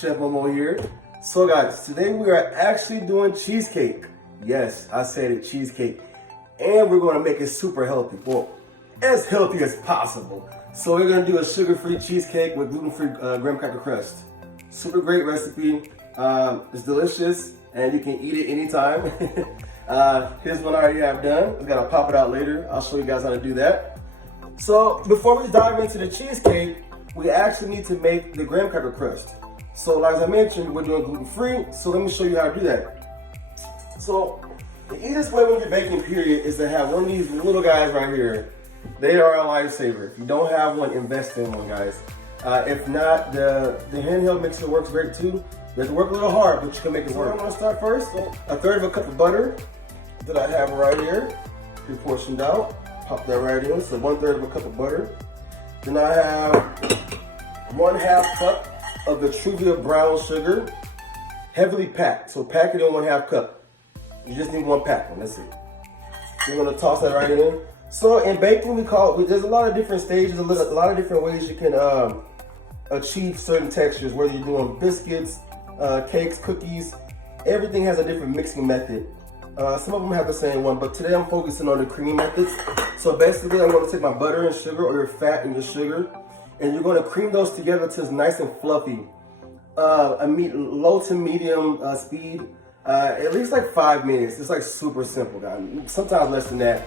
Chef Momo here. So guys, today we are actually doing cheesecake. Yes, I said it, cheesecake. And we're gonna make it super healthy. Well, as healthy as possible. So we're gonna do a sugar-free cheesecake with gluten-free graham cracker crust. Super great recipe. It's delicious and you can eat it anytime. Here's one I already have done. I'm gonna pop it out later. I'll show you guys how to do that. So before we dive into the cheesecake, we actually need to make the graham cracker crust. So like I mentioned, we're doing gluten-free, so let me show you how to do that. So the easiest way when you're baking, period, is to have one of these little guys right here. They are a lifesaver. If you don't have one, invest in one, guys. If not, the handheld mixer works great too. You have to work a little hard, but you can make it work. So I'm gonna start first. So a third of a cup of butter that I have right here, pre-portioned out. Pop that right in, so 1/3 of a cup of butter. Then I have 1/2 cup of the Truvia brown sugar, heavily packed. So pack it in 1/2 cup. You just need one pack, that's it. We're gonna toss that right in. So in baking, there's a lot of different stages, a lot of different ways you can achieve certain textures, whether you're doing biscuits, cakes, cookies. Everything has a different mixing method. Some of them have the same one, but today I'm focusing on the creamy methods. So basically, I'm gonna take my butter and sugar, or your fat and your sugar, and you're gonna cream those together till it's nice and fluffy. Low to medium speed, at least like 5 minutes. It's like super simple, guys. Sometimes less than that.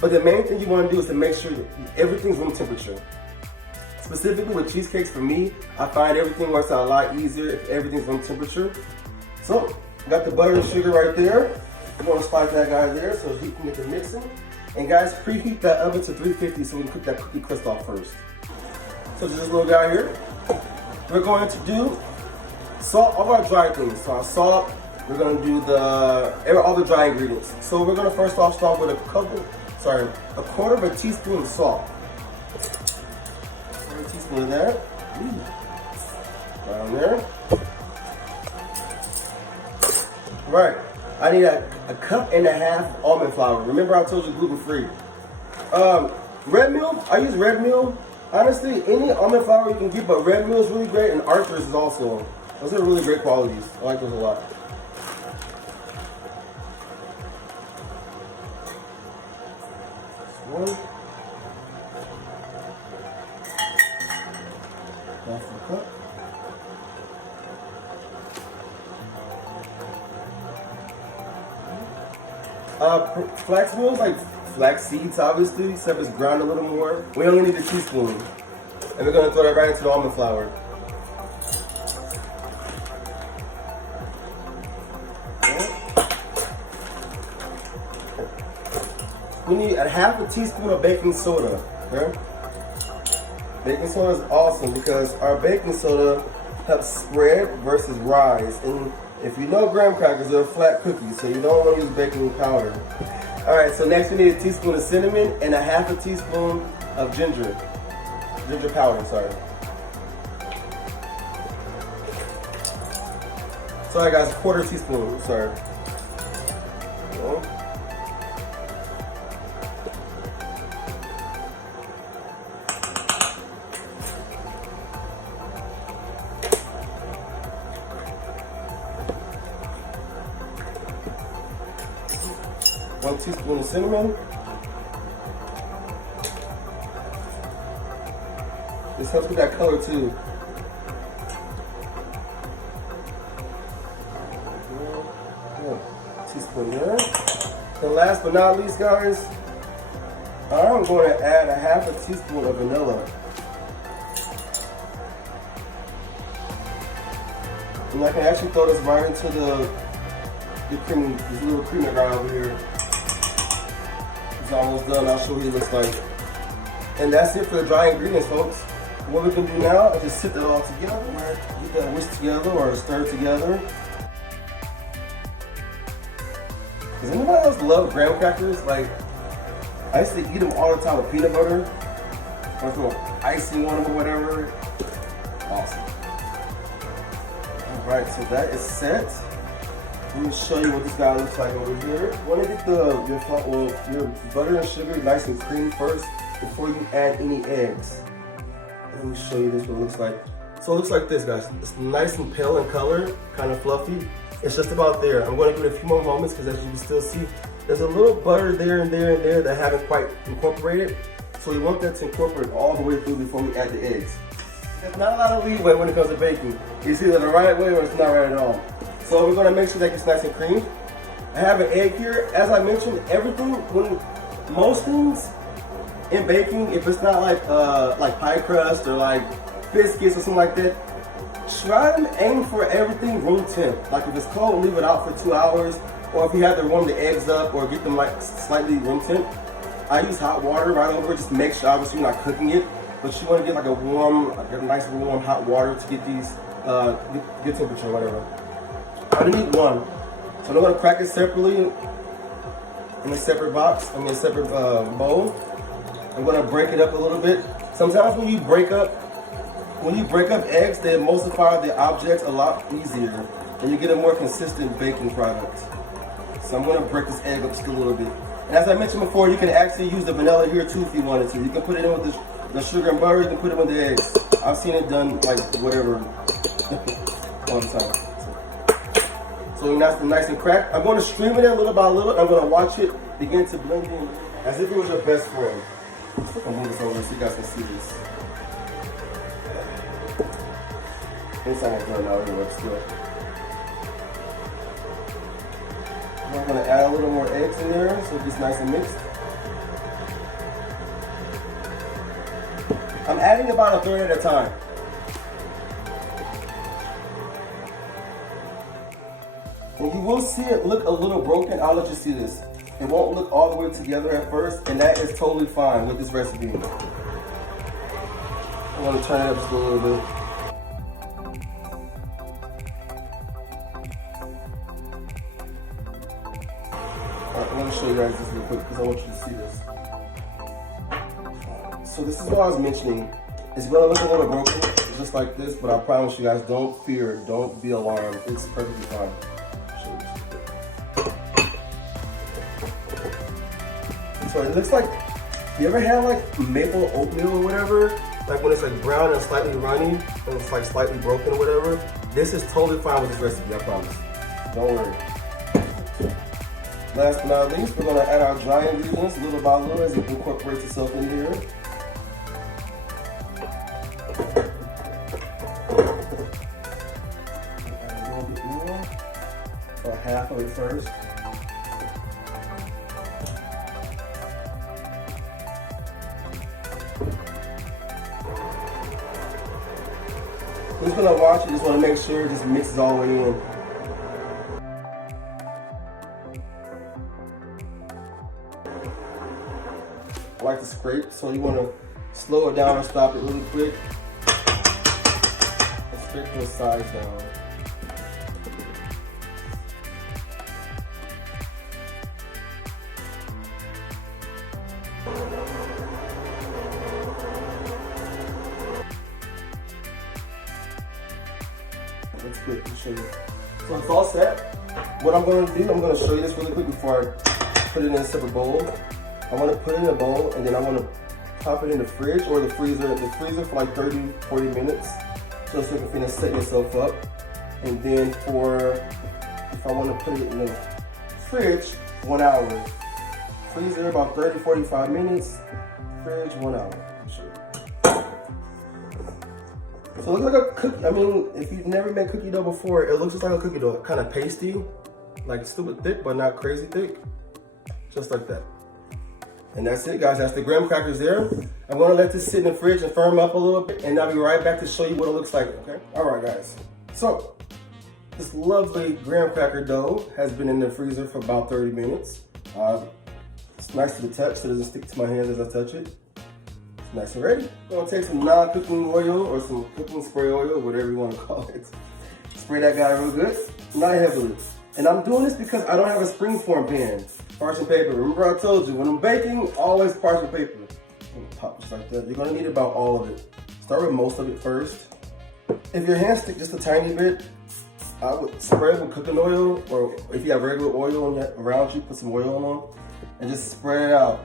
But the main thing you wanna do is to make sure that everything's room temperature. Specifically with cheesecakes, for me, I find everything works out a lot easier if everything's room temperature. So, got the butter and sugar right there. We're gonna spike that guy there so he can get the mixing. And guys, preheat that oven to 350 so we can cook that cookie crust off first. So this little guy here, we're going to do salt, all our dry things. So our salt, we're gonna do all the dry ingredients. So we're gonna first off start with a 1/4 of a teaspoon of salt. 1 teaspoon of that. Down there. Right. I need a 1.5 cups almond flour. Remember I told you gluten-free. Red meal, I use red meal. Honestly, any almond flour you can get, but red meal is really great, and Arthur's is also. Those are really great qualities. I like those a lot. One. 1/2 cup. Flax meal is like flax seeds, obviously, except it's ground a little more. We only need a teaspoon. And we're gonna throw that right into the almond flour. We need a 1/2 teaspoon of baking soda, okay? Baking soda is awesome because our baking soda helps spread versus rise. And if you know graham crackers, they're flat cookies, so you don't want to use baking powder. All right, so next we need a teaspoon of cinnamon and a 1/2 teaspoon of ginger powder, sorry. Sorry guys, 1/4 teaspoon, sorry. One teaspoon of cinnamon. This helps with that color too. Teaspoon there. And last but not least, guys, I'm going to add a 1/2 teaspoon of vanilla. And I can actually throw this right into this little creamer guy over here. It's almost done. I'll show you what it looks like. And that's it for the dry ingredients, folks. What we can do now is just sit that all together, right? Get that whisk together or stir together. Does anybody else love graham crackers? Like, I used to eat them all the time with peanut butter. Or throw icing on them or whatever. Awesome. All right, so that is set. Let me show you what this guy looks like over here. You want to get your butter and sugar nice and creamy first before you add any eggs. Let me show you this what it looks like. So it looks like this, guys. It's nice and pale in color, kind of fluffy. It's just about there. I'm going to give it a few more moments because as you can still see, there's a little butter there and there and there that I haven't quite incorporated. So we want that to incorporate all the way through before we add the eggs. There's not a lot of leeway when it comes to baking. It's either the right way or it's not right at all. So we're gonna make sure that it's nice and creamy. I have an egg here. As I mentioned, everything, most things in baking, if it's not like pie crust or like biscuits or something like that, try to aim for everything room temp. Like if it's cold, leave it out for 2 hours. Or if you have to warm the eggs up or get them like slightly room temp. I use hot water right over, just to make sure obviously you're not cooking it. But you want to get like a nice warm hot water to get these, good temperature or whatever. I only need one. So I'm going to crack it separately in a separate box, a separate bowl. I'm going to break it up a little bit. Sometimes when you break up eggs, they emulsify the objects a lot easier and you get a more consistent baking product. So I'm going to break this egg up just a little bit. And as I mentioned before, you can actually use the vanilla here too if you wanted to. You can put it in with the sugar and butter, you can put it with the eggs. I've seen it done like whatever all the time. So nice and cracked. I'm going to stream it in little by little. I'm going to watch it begin to blend in as if it was your best friend. I'm going to move this over so you guys can see this. Inside is done now anyway, still. I'm going to add a little more eggs in there so it gets nice and mixed. I'm adding about a third at a time. And you will see it look a little broken. I'll let you see this. It won't look all the way together at first, and that is totally fine with this recipe. I'm going to turn it up just a little bit. I'm going to show you guys this real quick because I want you to see this. So this is what I was mentioning. It's going to look a little broken, just like this, but I promise you guys, don't fear, don't be alarmed. It's perfectly fine. So it looks like, you ever had like maple oatmeal or whatever? Like when it's like brown and slightly runny, and it's like slightly broken or whatever? This is totally fine with this recipe, I promise. Don't worry. Last but not least, we're gonna add our dry ingredients little by little as it incorporates itself in here. Add a little bit more, or half of it first. I'm just gonna watch it, just wanna make sure it just mixes all the way in. I like to scrape, so you wanna slow it down or stop it really quick. And scrape the sides down. That's good, let me show you. So it's all set. What I'm gonna do, I'm gonna show you this really quick before I put it in a separate bowl. I wanna put it in a bowl and then I wanna pop it in the fridge or the freezer for like 30, 40 minutes. Just so you can finish setting yourself up. And then if I wanna put it in the fridge, 1 hour. Freezer about 30, 45 minutes. Fridge, 1 hour. So it looks like a cookie. I mean, if you've never made cookie dough before, it looks just like a cookie dough. Kind of pasty, like stupid thick, but not crazy thick. Just like that. And that's it, guys. That's the graham crackers there. I'm gonna let this sit in the fridge and firm up a little bit, and I'll be right back to show you what it looks like, okay? All right, guys. So, this lovely graham cracker dough has been in the freezer for about 30 minutes. It's nice to the touch, so it doesn't stick to my hands as I touch it. Nice and ready. I'm gonna take some non-cooking oil or some cooking spray oil, whatever you want to call it. Spray that guy real good, not heavily. And I'm doing this because I don't have a springform pan. Parchment paper. Remember I told you, when I'm baking, always parchment paper. Pop just like that. You're gonna need about all of it. Start with most of it first. If your hands stick just a tiny bit, I would spray it with cooking oil, or if you have regular oil around you, put some oil on and just spread it out.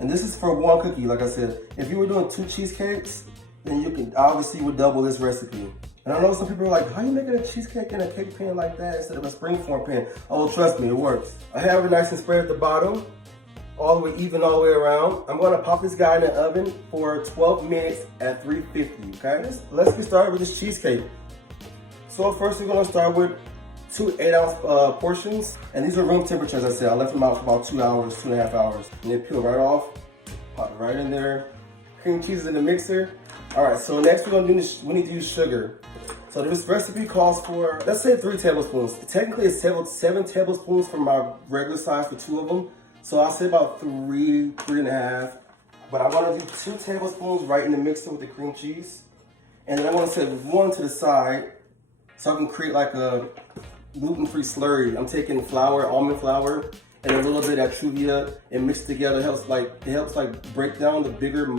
And this is for one cookie, like I said. If you were doing 2 cheesecakes, then you can obviously would double this recipe. And I know some people are like, how are you making a cheesecake in a cake pan like that instead of a springform pan? Oh, trust me, it works. I have it nice and spread at the bottom, all the way even all the way around. I'm gonna pop this guy in the oven for 12 minutes at 350, okay? Let's get started with this cheesecake. So first we're gonna start with 2 8-ounce portions. And these are room temperature, as I said. I left them out for about 2 hours, 2.5 hours. And they peel right off, pop it right in there. Cream cheese is in the mixer. All right, so next we're gonna do this, we need to use sugar. So this recipe calls for, let's say 3 tablespoons. Technically it's 7 tablespoons for my regular size for 2 of them. So I'll say about 3.5. But I wanna do 2 tablespoons right in the mixer with the cream cheese. And then I wanna set 1 to the side so I can create like a gluten-free slurry. I'm taking flour, almond flour, and a little bit of Truvia and mixed together. It helps like break down the bigger,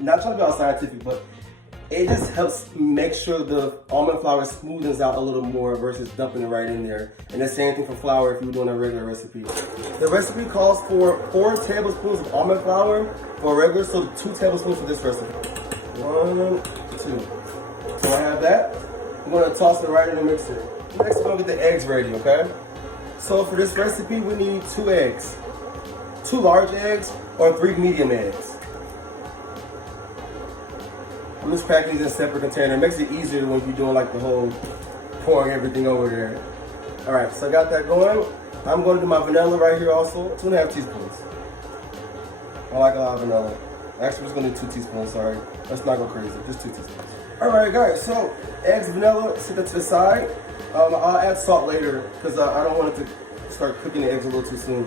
not trying to be all scientific, but it just helps make sure the almond flour smoothens out a little more versus dumping it right in there. And the same thing for flour if you're doing a regular recipe. The recipe calls for 4 tablespoons of almond flour for regular, so 2 tablespoons for this recipe. 1, 2. So I have that. I'm gonna toss it right in the mixer. Next, we're gonna get the eggs ready, okay? So for this recipe, we need 2 eggs. 2 large eggs or 3 medium eggs. I'm just packing these in a separate container. It makes it easier when you're doing like the whole pouring everything over there. All right, so I got that going. I'm gonna do my vanilla right here also, 2.5 teaspoons. I like a lot of vanilla. Actually, we're just gonna do 2 teaspoons, sorry. Let's not go crazy, just 2 teaspoons. All right, guys, so eggs, vanilla, set that to the side. I'll add salt later because I don't want it to start cooking the eggs a little too soon.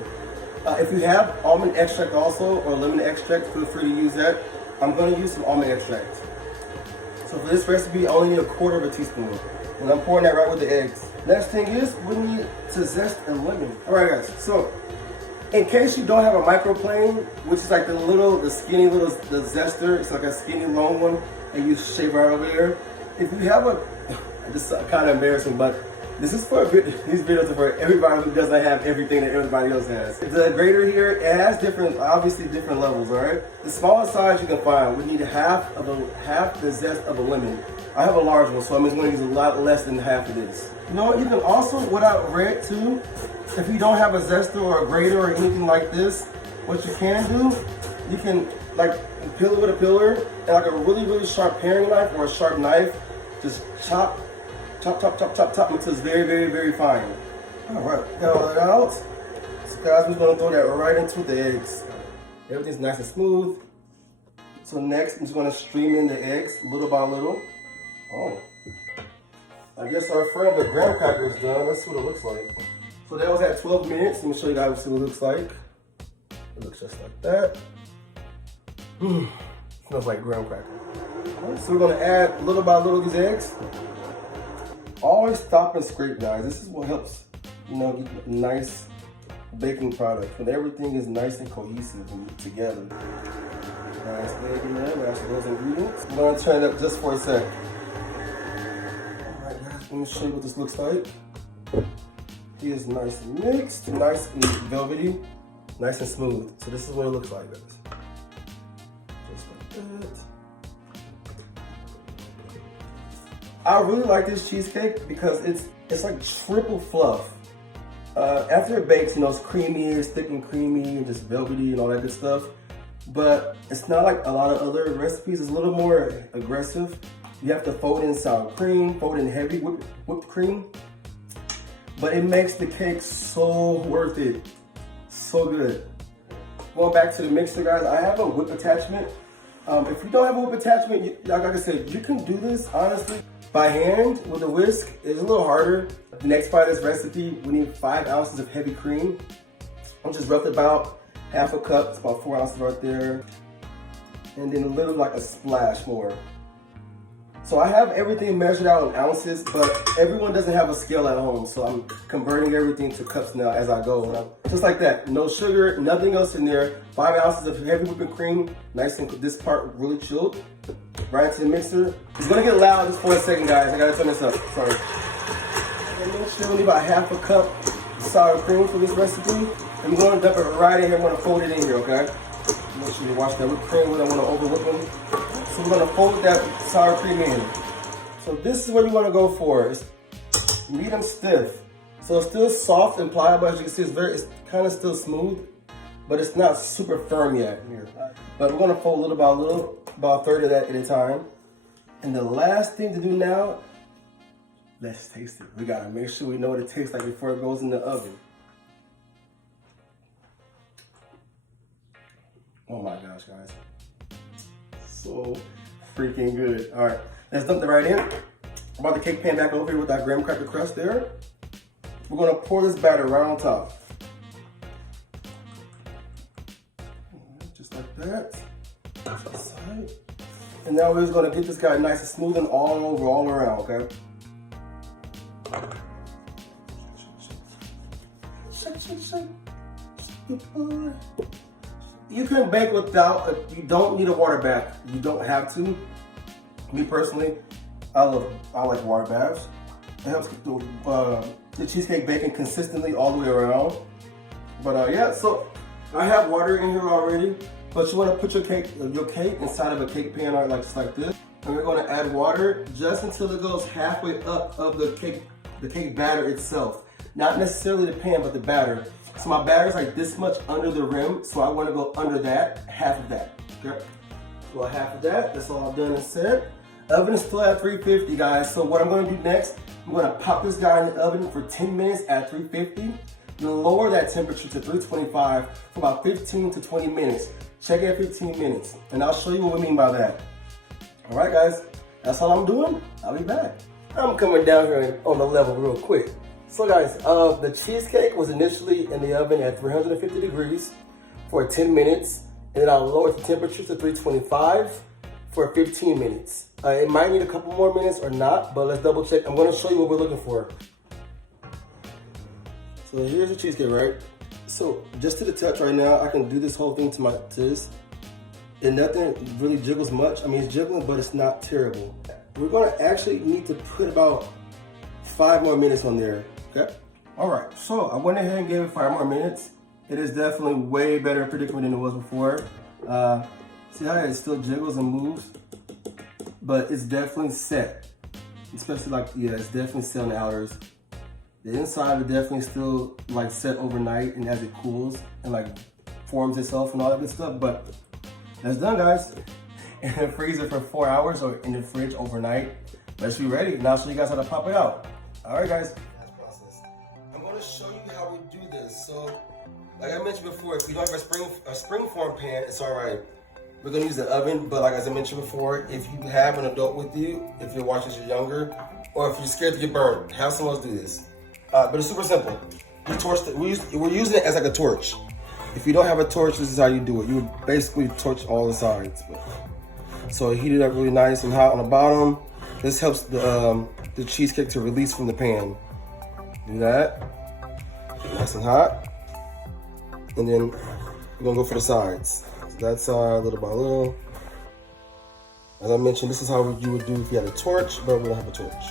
If you have almond extract also or lemon extract, feel free to use that. I'm gonna use some almond extract. So for this recipe, I only need 1/4 teaspoon. And I'm pouring that right with the eggs. Next thing is, we need to zest a lemon. All right, guys, so in case you don't have a microplane, which is like the skinny little zester, it's like a skinny long one, and you shape right over there. If you have this is kind of embarrassing, but this is for these videos are for everybody who doesn't have everything that everybody else has. The grater here, it has obviously different levels, all right? The smallest size you can find, we need half the zest of a lemon. I have a large one, so I'm just gonna use a lot less than half of this. You know what, you can also, what I read too, if you don't have a zester or a grater or anything like this, what you can do, you can like peel it with a peeler and like a really, really sharp paring knife or a sharp knife, just chop until it's very, very, very fine. All right, got all that out. So guys, we're gonna throw that right into the eggs. Everything's nice and smooth. So next, I'm just gonna stream in the eggs little by little. Oh, I guess our friend the graham cracker is done. Let's see what it looks like. So that was at 12 minutes. Let me show you guys what it looks like. It looks just like that. Smells like graham cracker. Right, so we're gonna add little by little these eggs. Always stop and scrape, guys. This is what helps, you know, get a nice baking product when everything is nice and cohesive and together. Nice egg in there, match those ingredients. I'm gonna turn it up just for a sec. All right, guys, let me show you what this looks like. It is nice and mixed, nice and velvety, nice and smooth. So this is what it looks like, guys. Just like that. I really like this cheesecake because it's like triple fluff. After it bakes, you know, it's creamy, it's thick and creamy and just velvety and all that good stuff. But it's not like a lot of other recipes. It's a little more aggressive. You have to fold in sour cream, fold in heavy whipped cream. But it makes the cake so worth it. So good. Going back to the mixer, guys, I have a whip attachment. If you don't have a whip attachment, like I said, you can do this, honestly. By hand, with a whisk, it's a little harder. The next part of this recipe, we need 5 ounces of heavy cream. I'm just roughly about half a cup, it's about 4 ounces right there. And then a little like a splash more. So I have everything measured out in ounces, but everyone doesn't have a scale at home. So I'm converting everything to cups now as I go. Just like that, no sugar, nothing else in there. 5 ounces of heavy whipping cream, nice and this part really chilled. Right into the mixer. It's gonna get loud just for a second, guys. I gotta turn this up, sorry. And make sure we need about half a cup of sour cream for this recipe. I'm gonna dump it right in here. I'm gonna fold it in here, okay? Make sure you wash that whipped cream. We don't wanna over whip them. So So we're gonna fold that sour cream in. So this is what you wanna go for. It's medium stiff. So it's still soft and pliable, as you can see, it's kind of still smooth, but it's not super firm yet here. But we're gonna fold little by little, about a third of that at a time. And the last thing to do now, let's taste it. We gotta make sure we know what it tastes like before it goes in the oven. Oh my gosh, guys. So freaking good. All right, let's dump it right in. About the cake pan back over here with that graham cracker crust there. We're gonna pour this batter right on top. Just like that. And now we're just gonna get this guy nice and smooth and all over, all around, okay? Shake. You can bake without, you don't need a water bath. You don't have to. Me personally, I like water baths. It helps keep the cheesecake baking consistently all the way around. But yeah, so I have water in here already, but you want to put your cake inside of a cake pan like just like this. And we're going to add water just until it goes halfway up of the cake batter itself. Not necessarily the pan, but the batter. So my batter is like this much under the rim, so I want to go under that, half of that. Okay? Well, half of that, that's all done and said. Oven is still at 350, guys. So what I'm going to do next, I'm going to pop this guy in the oven for 10 minutes at 350. Then lower that temperature to 325 for about 15 to 20 minutes. Check it at 15 minutes, and I'll show you what we mean by that. All right, guys, that's all I'm doing. I'll be back. I'm coming down here on the level real quick. So guys, the cheesecake was initially in the oven at 350 degrees for 10 minutes, and then I'll lower the temperature to 325 for 15 minutes. It might need a couple more minutes or not, but let's double check. I'm gonna show you what we're looking for. So here's the cheesecake, right? So just to the touch right now, I can do this whole thing to this, and nothing really jiggles much. I mean, it's jiggling, but it's not terrible. We're gonna actually need to put about 5 more minutes on there, okay? All right, so I went ahead and gave it 5 more minutes. It is definitely way better predicament than it was before. See how it still jiggles and moves? But it's definitely set. Especially like, yeah, it's definitely set on the outers. The inside is definitely still like set overnight and as it cools and like forms itself and all that good stuff. But that's done, guys. In the freezer for 4 hours or in the fridge overnight. Let's be ready. Now I'll show you guys how to pop it out. All right, guys. I'm going to show you how we do this. So, like I mentioned before, if you don't have a spring form pan, it's all right. We're gonna use the oven, but like as I mentioned before, if you have an adult with you, if you're watching, you're younger, or if you're scared to get burned, have someone else do this. But it's super simple. You torch we're using it as like a torch. If you don't have a torch, this is how you do it. You would basically torch all the sides. So heat it up really nice and hot on the bottom. This helps the cheesecake to release from the pan. Do that, nice and hot, and then we're gonna go for the sides. That side, little by little. As I mentioned, this is how you would do if you had a torch, but we don't have a torch.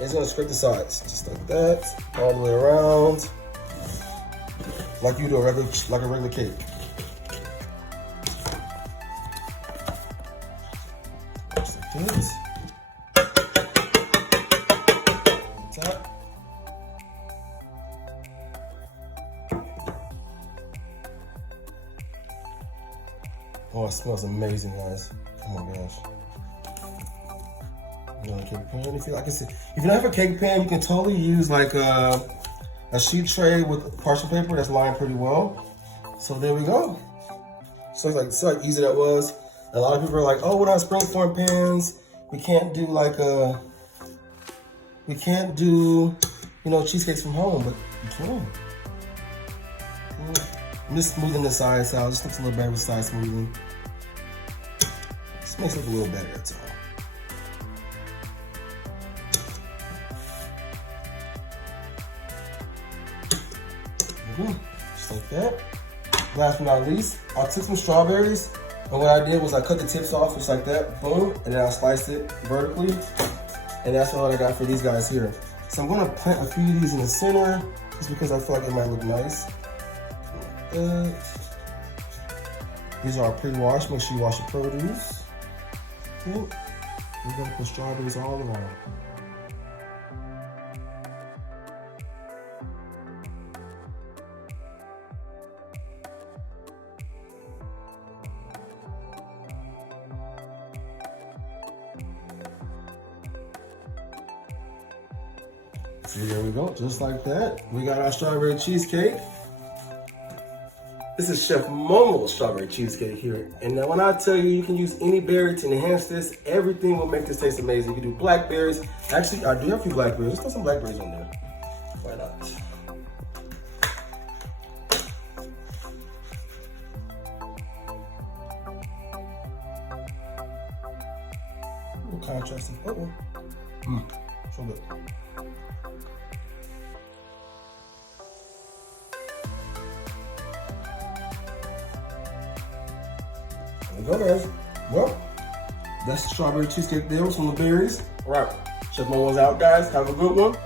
It's gonna scrape the sides, just like that, all the way around, like you do a regular cake. Just like this. Oh, it smells amazing, guys. Oh my gosh. Another cake pan. If you don't have a cake pan, you can totally use like a sheet tray with parchment paper that's lined pretty well. So there we go. So it's like easy that was. A lot of people are like, oh, we're not springform pans. We can't do cheesecakes from home, but you can. I'm just smoothing the sides out. Just looks a little better with side smoothing. Just makes it look a little better, that's all. Just like that. Last but not least, I took some strawberries, and what I did was I cut the tips off just like that, boom, and then I sliced it vertically, and that's what I got for these guys here. So I'm gonna plant a few of these in the center, just because I feel like it might look nice. that. These are pre-washed. Make sure you wash your produce. Yep. We're gonna put strawberries all around. See, there we go, just like that. We got our strawberry cheesecake. This is Chef Momo's strawberry cheesecake here. And now when I tell you can use any berry to enhance this, everything will make this taste amazing. You can do blackberries. Actually, I do have a few blackberries. Let's throw some blackberries on there. Why not? A little contrasting. So good. There we go, guys. Well, that's the strawberry cheesecake there with some berries. All right. Chef Momo's out, guys. Have a good one.